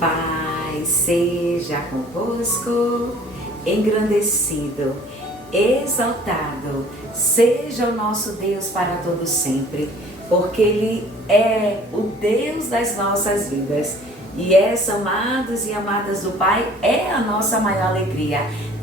paz seja convosco, engrandecido, exaltado seja o nosso Deus para todo sempre, porque Ele é o Deus das nossas vidas. E essa, amados e amadas do Pai, é a nossa maior alegria,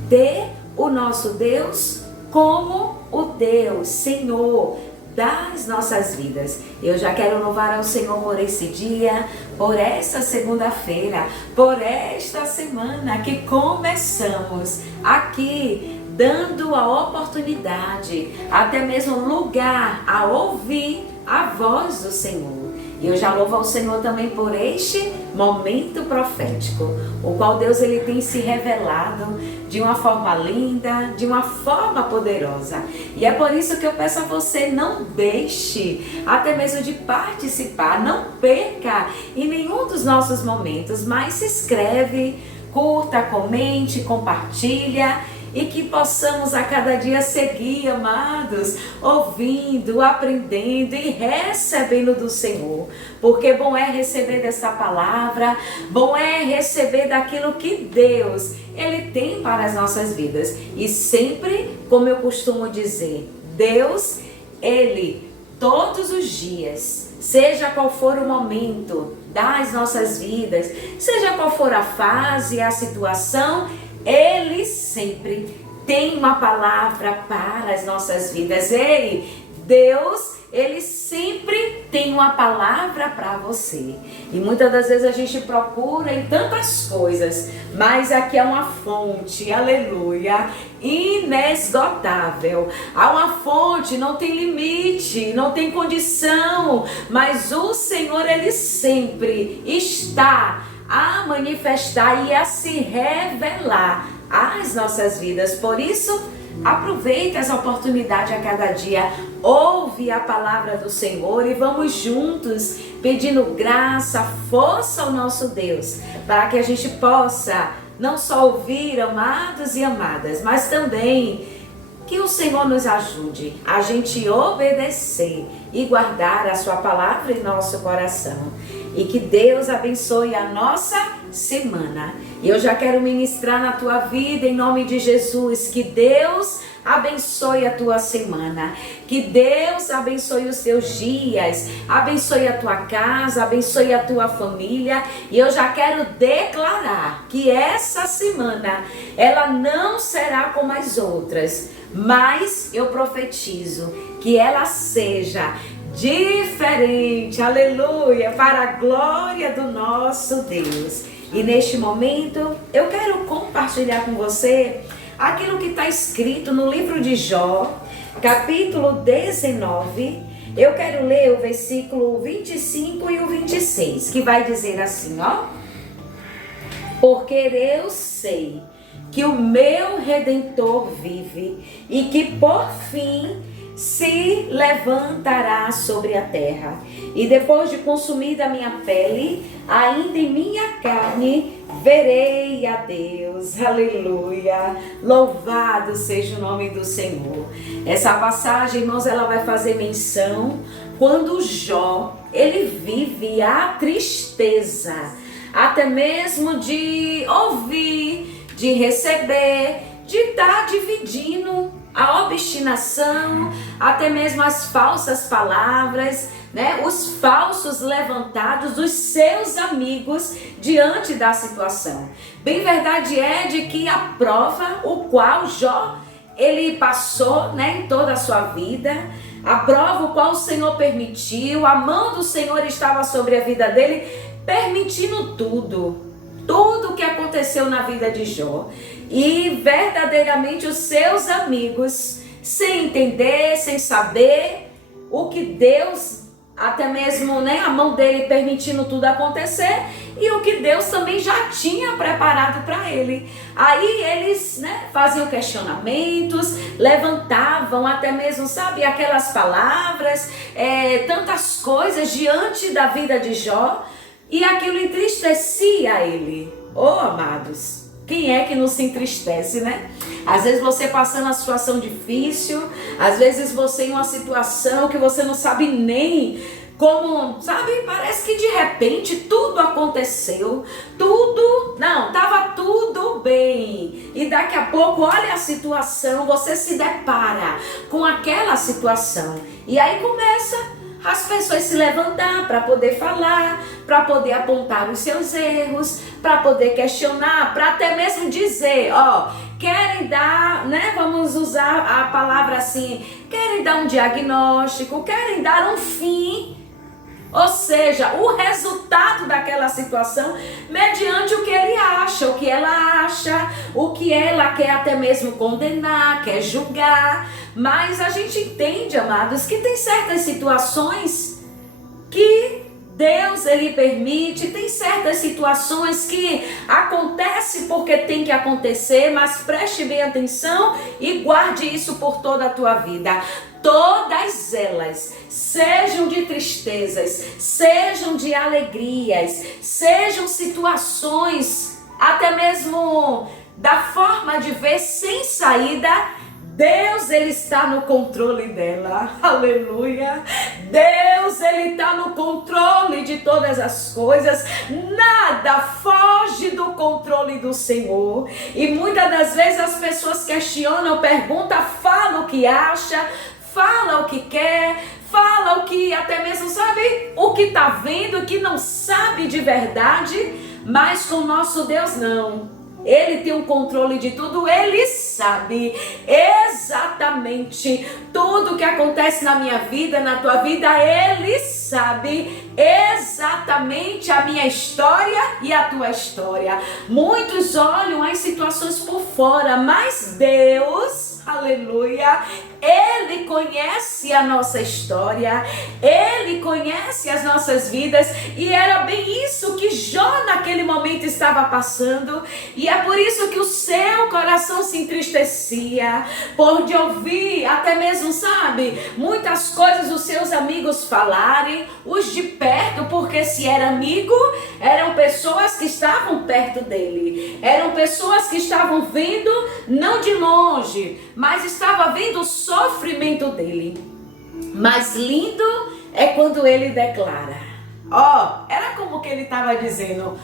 ter o nosso Deus como o Deus, Senhor das nossas vidas. Eu já quero louvar ao Senhor por esse dia, por essa segunda-feira, por esta semana que começamos aqui, dando a oportunidade, até mesmo lugar a ouvir a voz do Senhor. E eu já louvo ao Senhor também por este momento profético, o qual Deus ele tem se revelado de uma forma linda, de uma forma poderosa. E é por isso que eu peço a você, não deixe até mesmo de participar, não perca em nenhum dos nossos momentos, mas se inscreve, curta, comente, compartilha. E que possamos a cada dia seguir, amados, ouvindo, aprendendo e recebendo do Senhor. Porque bom é receber dessa palavra, bom é receber daquilo que Deus, Ele tem para as nossas vidas. E sempre, como eu costumo dizer, Deus, Ele, todos os dias, seja qual for o momento das nossas vidas, seja qual for a fase, a situação, Ele sempre tem uma palavra para as nossas vidas. Ei, Deus, Ele sempre tem uma palavra para você. E muitas das vezes a gente procura em tantas coisas, mas aqui é uma fonte, aleluia, inesgotável. Há uma fonte, não tem limite, não tem condição, mas o Senhor, Ele sempre está a manifestar e a se revelar às nossas vidas. Por isso, aproveita essa oportunidade a cada dia, ouve a palavra do Senhor e vamos juntos pedindo graça, força ao nosso Deus, para que a gente possa não só ouvir, amados e amadas, mas também que o Senhor nos ajude a gente obedecer e guardar a sua palavra em nosso coração. E que Deus abençoe a nossa semana. E eu já quero ministrar na tua vida em nome de Jesus. Que Deus abençoe a tua semana. Que Deus abençoe os teus dias. Abençoe a tua casa, abençoe a tua família. E eu já quero declarar que essa semana ela não será como as outras. Mas eu profetizo que ela seja diferente, aleluia, para a glória do nosso Deus. E neste momento eu quero compartilhar com você aquilo que está escrito no livro de Jó, capítulo 19. Eu quero ler o versículo 25 e o 26, que vai dizer assim, ó: porque eu sei que o meu Redentor vive e que por fim se levantará sobre a terra. E depois de consumida a minha pele, ainda em minha carne verei a Deus. Aleluia! Louvado seja o nome do Senhor. Essa passagem, irmãos, ela vai fazer menção quando Jó, ele vive a tristeza, até mesmo de ouvir, de receber, de estar dividindo a obstinação, até mesmo as falsas palavras, né? Os falsos levantados dos seus amigos diante da situação. Bem verdade é de que a prova, o qual Jó, ele passou, né, em toda a sua vida, a prova o qual o Senhor permitiu, a mão do Senhor estava sobre a vida dele, permitindo tudo que aconteceu na vida de Jó. E verdadeiramente os seus amigos, sem entender, sem saber o que Deus, até mesmo, né, a mão dele permitindo tudo acontecer, e o que Deus também já tinha preparado para ele. Aí eles, né, faziam questionamentos, levantavam até mesmo, sabe, aquelas palavras, tantas coisas diante da vida de Jó, e aquilo entristecia ele. Oh, amados, quem é que não se entristece, né? Às vezes você passando uma situação difícil, às vezes você em uma situação que você não sabe nem como, sabe, parece que de repente tudo aconteceu, tava tudo bem. E daqui a pouco, olha a situação, você se depara com aquela situação. E aí começa as pessoas se levantar para poder falar, para poder apontar os seus erros, para poder questionar, para até mesmo dizer, querem dar, né? Vamos usar a palavra assim, querem dar um diagnóstico, querem dar um fim. Ou seja, o resultado daquela situação mediante o que ele acha, o que ela acha, o que ela quer até mesmo condenar, quer julgar. Mas a gente entende, amados, que tem certas situações que Deus ele permite, tem certas situações que acontecem porque tem que acontecer, mas preste bem atenção e guarde isso por toda a tua vida. Todas elas, sejam de tristezas, sejam de alegrias, sejam situações até mesmo da forma de ver sem saída, Deus ele está no controle dela, aleluia. Deus ele está no controle de todas as coisas, nada foge do controle do Senhor. E muitas das vezes as pessoas questionam, perguntam, falam o que acha, fala o que quer, fala o que até mesmo sabe, o que está vendo, que não sabe de verdade, mas com o nosso Deus não. Ele tem um controle de tudo, ele sabe exatamente tudo que acontece na minha vida, na tua vida, ele sabe exatamente a minha história e a tua história. Muitos olham as situações por fora, mas Deus, aleluia, Ele conhece a nossa história, Ele conhece as nossas vidas, e era bem isso que Jó naquele momento estava passando, e é por isso que o seu coração se entristecia, por de ouvir até mesmo, sabe, muitas coisas os seus amigos falarem, os de perto, porque se era amigo, eram pessoas que estavam perto dele, eram pessoas que estavam vendo, não de longe, mas estava vendo o sofrimento dele. Mas lindo é quando ele declara, era como que ele estava dizendo,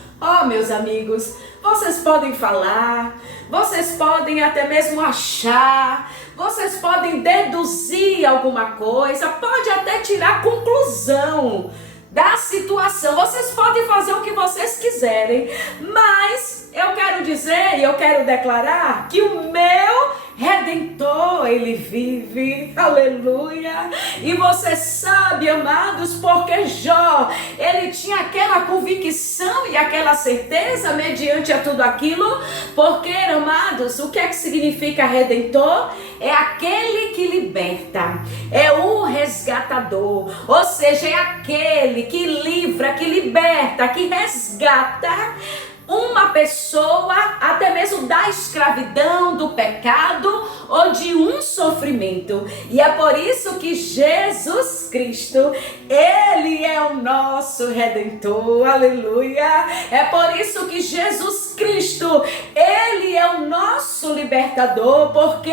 meus amigos, vocês podem falar, vocês podem até mesmo achar, vocês podem deduzir alguma coisa, pode até tirar conclusão da situação, vocês podem fazer o que vocês quiserem, mas eu quero dizer e eu quero declarar que o meu Redentor, ele vive, aleluia. E você sabe, amados, porque Jó, ele tinha aquela convicção e aquela certeza mediante a tudo aquilo, porque, amados, o que é que significa Redentor? É aquele que liberta, é o resgatador, ou seja, é aquele que livra, que liberta, que resgata uma pessoa até mesmo da escravidão, do pecado ou de um sofrimento. E é por isso que Jesus Cristo, ele é o nosso Redentor, aleluia. É por isso que Jesus Cristo, ele é o nosso libertador, porque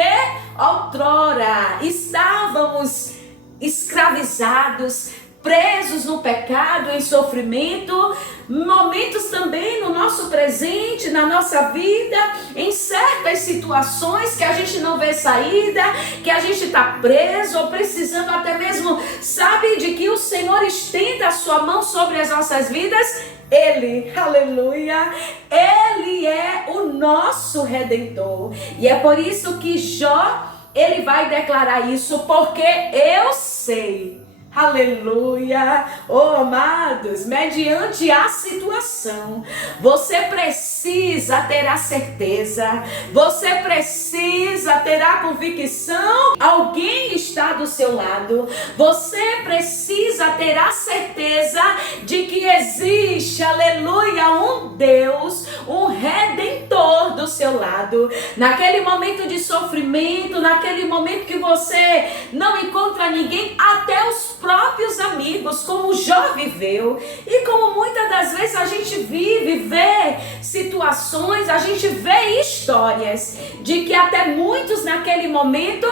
outrora estávamos escravizados, presos no pecado, em sofrimento, momentos também no nosso presente, na nossa vida, em certas situações que a gente não vê saída, que a gente está preso ou precisando até mesmo, sabe, de que o Senhor estenda a sua mão sobre as nossas vidas. Ele, aleluia, ele é o nosso Redentor. E é por isso que Jó, ele vai declarar isso, porque eu sei, aleluia, amados, mediante a situação, você precisa ter a certeza, você precisa ter a convicção, alguém está do seu lado, você precisa ter a certeza de que existe, aleluia, um Deus, um Redentor do seu lado, naquele momento de sofrimento, naquele momento que você não encontra ninguém, até os próprios amigos, como Jó viveu, e como muitas das vezes a gente vê situações, a gente vê histórias de que até muitos naquele momento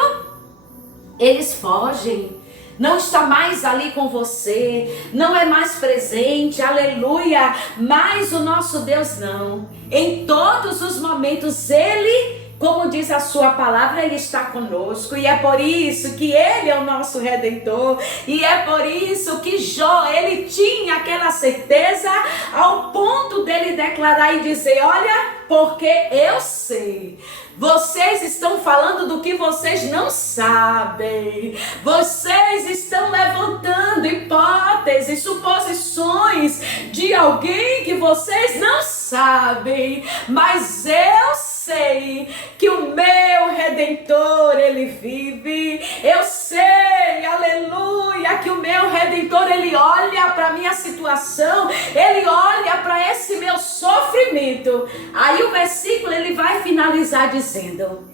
eles fogem, não está mais ali com você, não é mais presente, aleluia, mas o nosso Deus não. Em todos os momentos Ele, como diz a sua palavra, Ele está conosco, e é por isso que Ele é o nosso Redentor, e é por isso que Jó, ele tinha aquela certeza ao ponto dele declarar e dizer: olha, porque eu sei, vocês estão falando do que vocês não sabem, vocês estão levantando hipóteses, suposições de alguém que vocês não sabem, mas eu sei que o meu Redentor, Ele vive. Eu sei, aleluia, que o meu Redentor, Ele olha para a minha situação, Ele olha para esse meu sofrimento. Aí o versículo, ele vai finalizar dizendo: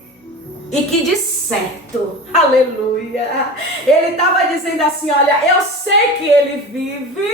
e que de certo, aleluia, ele estava dizendo assim: olha, eu sei que Ele vive,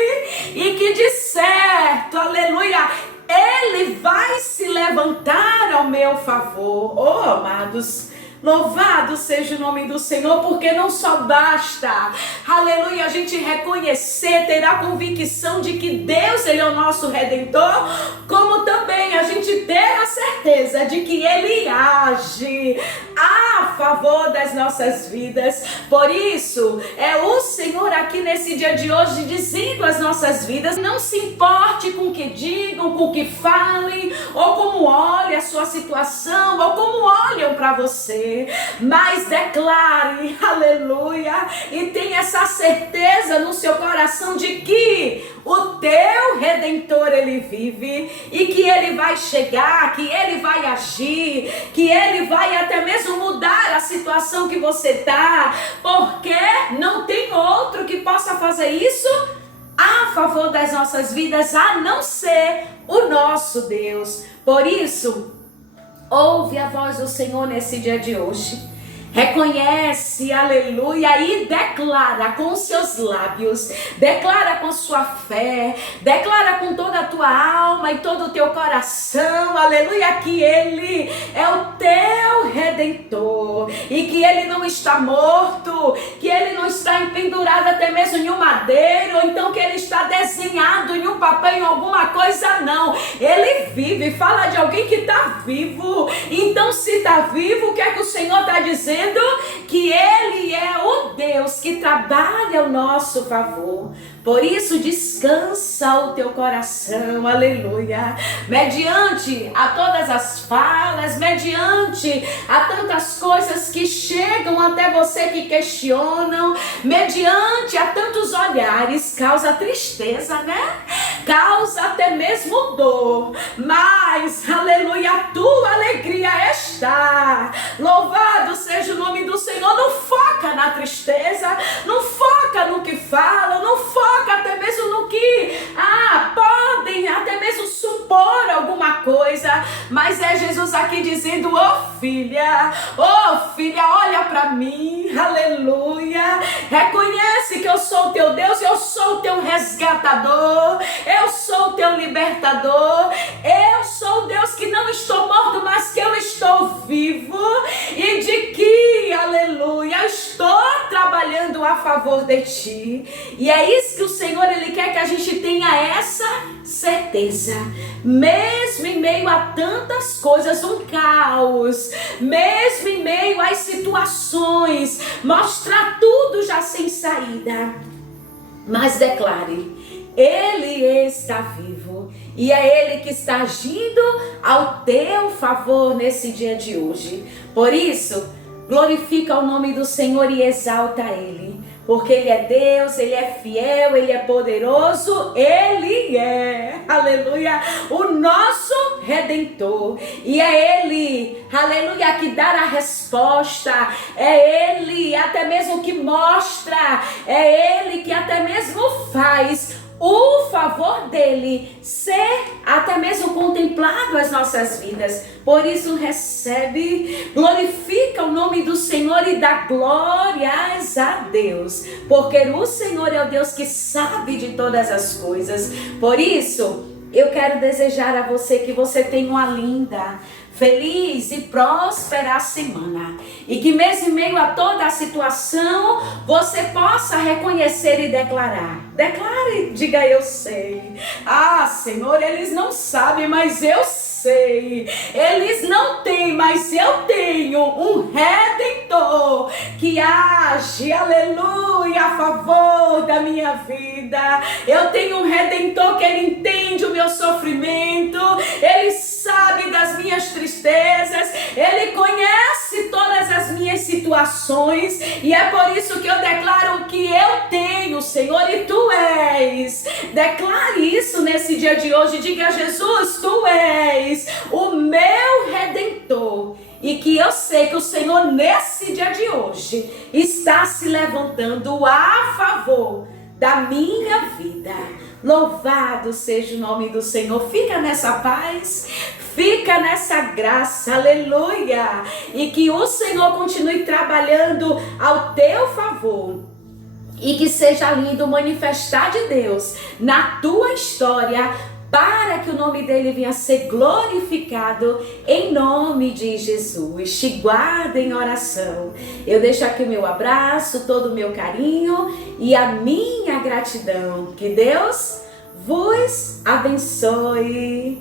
e que de certo, aleluia, Ele vai se levantar ao meu favor. Oh, amados, louvado seja o nome do Senhor, porque não só basta, aleluia, a gente reconhecer, ter a convicção de que Deus, Ele é o nosso Redentor, como também a gente ter a certeza de que Ele age a favor das nossas vidas. Por isso, é o Senhor aqui nesse dia de hoje dizendo às nossas vidas: não se importe com o que digam, com o que falem, ou como olhem a sua situação, ou como olham para você, mas declare, aleluia, e tenha essa certeza no seu coração de que o teu Redentor, Ele vive, e que Ele vai chegar, que Ele vai agir, que Ele vai até mesmo mudar a situação que você está, porque não tem outro que possa fazer isso a favor das nossas vidas, a não ser o nosso Deus. Por isso, ouve a voz do Senhor nesse dia de hoje. Reconhece, aleluia, e declara com seus lábios, declara com sua fé, declara com toda a tua alma e todo o teu coração, aleluia, que Ele é o teu Redentor, e que Ele não está morto, que Ele não está pendurado até mesmo em um madeiro, ou então que Ele está desenhado em um papel, em alguma coisa, não. Ele vive. Fala de alguém que está vivo. Então, se está vivo, o que é que o Senhor está dizendo? Que Ele é o Deus que trabalha ao nosso favor. Por isso, descansa o teu coração, aleluia, mediante a todas as falas, mediante a tantas coisas que chegam até você, que questionam, mediante a tantos olhares, causa tristeza, né? Causa até mesmo dor, mas, aleluia, a tua alegria está. Louvado seja o nome do Senhor. Não foca na tristeza, não foca no que fala, não foca até mesmo no que podem até mesmo supor alguma coisa, mas é Jesus aqui dizendo: oh filha, olha para mim, aleluia, reconhece que eu sou o teu Deus, eu sou o teu resgatador, eu sou o teu libertador, eu sou o Deus que não estou morto, mas que eu estou vivo, e de que, aleluia, estou trabalhando a favor de ti. E é isso que o Senhor, Ele quer que a gente tenha essa certeza, mesmo em meio a tantas coisas, um caos, mesmo em meio às situações, mostrar tudo já sem saída, mas declare: Ele está vivo, e é Ele que está agindo ao teu favor nesse dia de hoje. Por isso, glorifica o nome do Senhor e exalta Ele, porque Ele é Deus, Ele é fiel, Ele é poderoso, Ele é, aleluia, o nosso Redentor. E é Ele, aleluia, que dá a resposta, é Ele até mesmo que mostra, é Ele que até mesmo faz o favor dele ser até mesmo contemplado as nossas vidas. Por isso recebe, glorifica o nome do Senhor e dá glórias a Deus, porque o Senhor é o Deus que sabe de todas as coisas. Por isso eu quero desejar a você que você tenha uma linda, feliz e próspera semana. E que mesmo em meio a toda a situação, você possa reconhecer e declarar. Declare, diga eu sei. Ah, Senhor, eles não sabem, mas eu sei. Eles não têm, mas eu tenho um Redentor que age, aleluia, a favor da minha vida. Eu tenho um Redentor que ele entende o meu sofrimento, ele sabe das minhas tristezas, ele conhece todas as minhas situações, e é por isso que eu declaro que eu tenho, Senhor, e tu és. Declare isso nesse dia de hoje, diga a Jesus, tu és o meu Redentor. E que eu sei que o Senhor nesse dia de hoje está se levantando a favor da minha vida. Louvado seja o nome do Senhor. Fica nessa paz, fica nessa graça, aleluia. E que o Senhor continue trabalhando ao teu favor. E que seja lindo manifestar de Deus na tua história, para que o nome dele venha a ser glorificado em nome de Jesus. Te guarda em oração. Eu deixo aqui o meu abraço, todo o meu carinho e a minha gratidão. Que Deus vos abençoe.